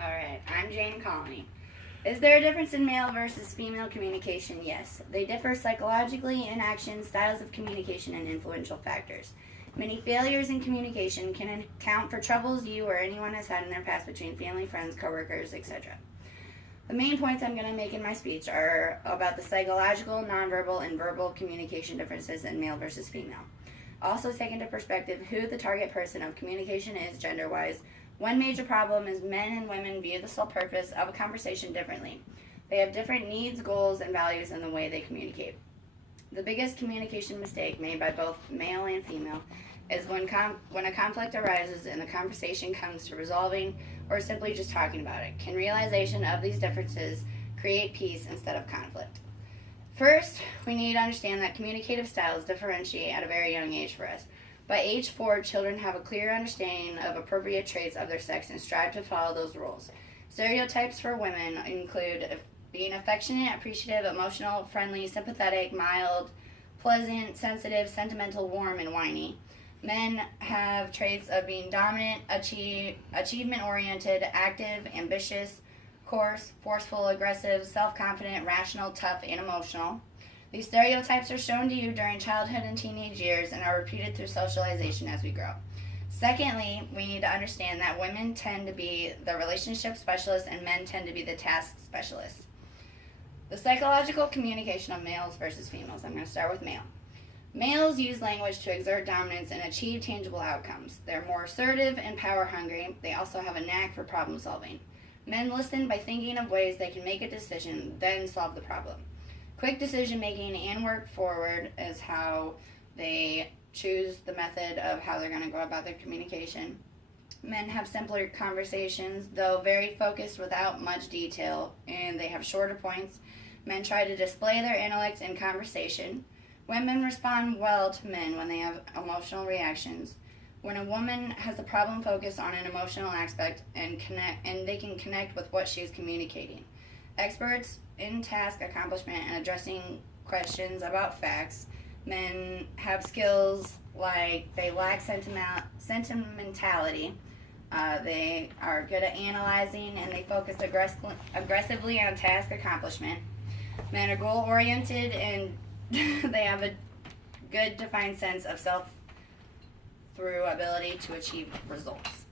Alright, I'm Jane Colony. Is there a difference in male versus female communication? Yes. They differ psychologically in action, styles of communication, and influential factors. Many failures in communication can account for troubles you or anyone has had in their past between family, friends, coworkers, etc. The main points I'm going to make in my speech are about the psychological, nonverbal, and verbal communication differences in male versus female. Also take into perspective who the target person of communication is gender-wise. One major problem is men and women view the sole purpose of a conversation differently. They have different needs, goals, and values in the way they communicate. The biggest communication mistake made by both male and female is when a conflict arises and the conversation comes to resolving or simply just talking about it. Can realization of these differences create peace instead of conflict? First, we need to understand that communicative styles differentiate at a very young age for us. By age 4, children have a clear understanding of appropriate traits of their sex and strive to follow those rules. Stereotypes for women include being affectionate, appreciative, emotional, friendly, sympathetic, mild, pleasant, sensitive, sentimental, warm, and whiny. Men have traits of being dominant, achievement-oriented, active, ambitious, coarse, forceful, aggressive, self-confident, rational, tough, and emotional. These stereotypes are shown to you during childhood and teenage years and are repeated through socialization as we grow. Secondly, we need to understand that women tend to be the relationship specialists and men tend to be the task specialists. The psychological communication of males versus females. I'm going to start with male. Males use language to exert dominance and achieve tangible outcomes. They're more assertive and power hungry. They also have a knack for problem solving. Men listen by thinking of ways they can make a decision, then solve the problem. Quick decision making and work forward is how they choose the method of how they're going to go about their communication. Men have simpler conversations, though very focused without much detail, and they have shorter points. Men try to display their intellect in conversation. Women respond well to men when they have emotional reactions. When a woman has a problem focused on an emotional aspect and they can connect with what she is communicating. Experts in task accomplishment and addressing questions about facts. Men have skills like they lack sentimentality. They are good at analyzing and they focus aggressively on task accomplishment. Men are goal-oriented and they have a good defined sense of self through ability to achieve results.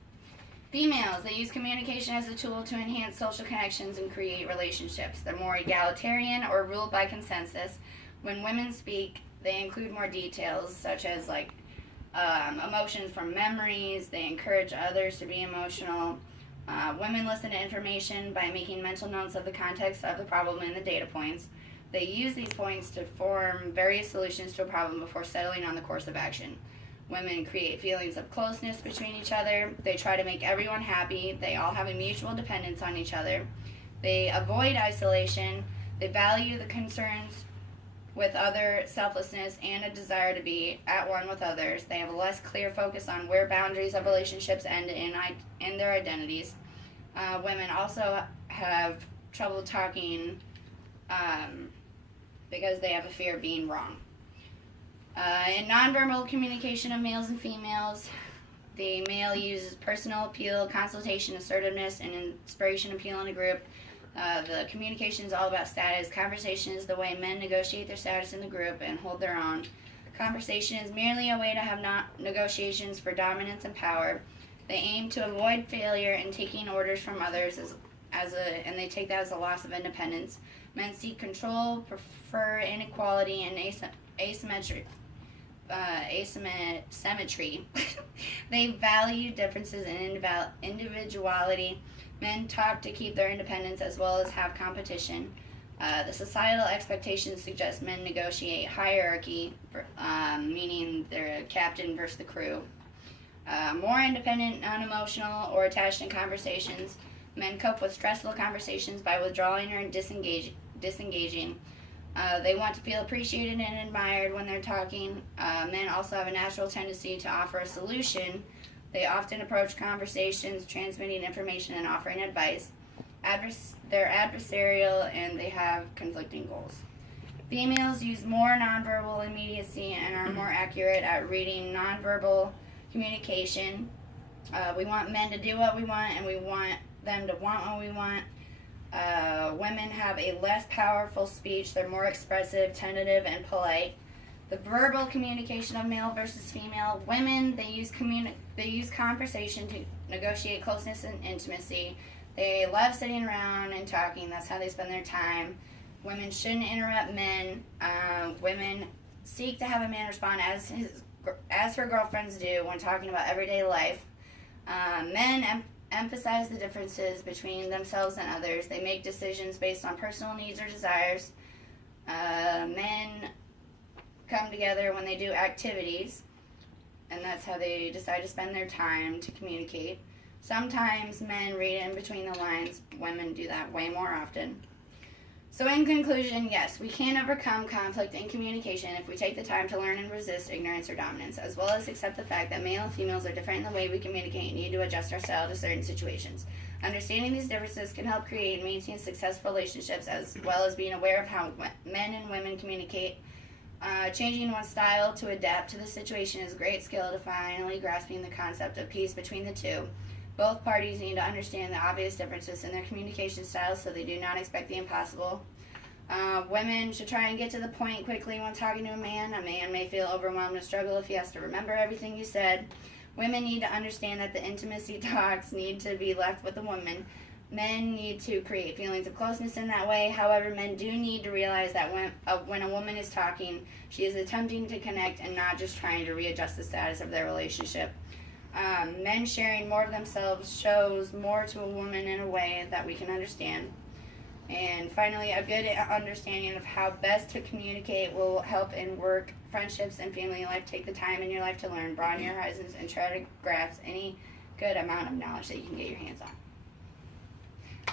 Females, they use communication as a tool to enhance social connections and create relationships. They're more egalitarian or ruled by consensus. When women speak, they include more details such as emotions from memories. They encourage others to be emotional. Women listen to information by making mental notes of the context of the problem and the data points. They use these points to form various solutions to a problem before settling on the course of action. Women create feelings of closeness between each other. They try to make everyone happy. They all have a mutual dependence on each other. They avoid isolation. They value the concerns with other selflessness and a desire to be at one with others. They have a less clear focus on where boundaries of relationships end in their identities. Women also have trouble talking because they have a fear of being wrong. In nonverbal communication of males and females, the male uses personal appeal, consultation, assertiveness, and inspiration appeal in a group. The communication is all about status. Conversation is the way men negotiate their status in the group and hold their own. Conversation is merely a way to have negotiations for dominance and power. They aim to avoid failure in taking orders from others and they take that as a loss of independence. Men seek control, prefer inequality and asymmetry. They value differences in individuality. Men talk to keep their independence as well as have competition. The societal expectations suggest men negotiate hierarchy, meaning they're a captain versus the crew. More independent, unemotional, or attached in conversations. Men cope with stressful conversations by withdrawing or disengaging. They want to feel appreciated and admired when they're talking. Men also have a natural tendency to offer a solution. They often approach conversations, transmitting information and offering advice. They're adversarial and they have conflicting goals. Females use more nonverbal immediacy and are more accurate at reading nonverbal communication. We want men to do what we want, and we want them to want what we want. Women have a less powerful speech. They're more expressive, tentative, and polite. The verbal communication of male versus female. Women, they use conversation to negotiate closeness and intimacy. They love sitting around and talking. That's how they spend their time. Women shouldn't interrupt men. Women seek to have a man respond as her girlfriends do when talking about everyday life. Men emphasize the differences between themselves and others. They make decisions based on personal needs or desires. Men come together when they do activities, and that's how they decide to spend their time to communicate. Sometimes men read in between the lines. Women do that way more often. So in conclusion, yes, we can overcome conflict in communication if we take the time to learn and resist ignorance or dominance, as well as accept the fact that male and females are different in the way we communicate and need to adjust our style to certain situations. Understanding these differences can help create and maintain successful relationships, as well as being aware of how men and women communicate. Changing one's style to adapt to the situation is a great skill to finally grasping the concept of peace between the two. Both parties need to understand the obvious differences in their communication styles so they do not expect the impossible. Women should try and get to the point quickly when talking to a man. A man may feel overwhelmed and struggle if he has to remember everything you said. Women need to understand that the intimacy talks need to be left with the woman. Men need to create feelings of closeness in that way. However, men do need to realize that when a woman is talking, she is attempting to connect and not just trying to readjust the status of their relationship. Men sharing more of themselves shows more to a woman in a way that we can understand. And finally, a good understanding of how best to communicate will help in work, friendships, and family life. Take the time in your life to learn, broaden your horizons, and try to grasp any good amount of knowledge that you can get your hands on.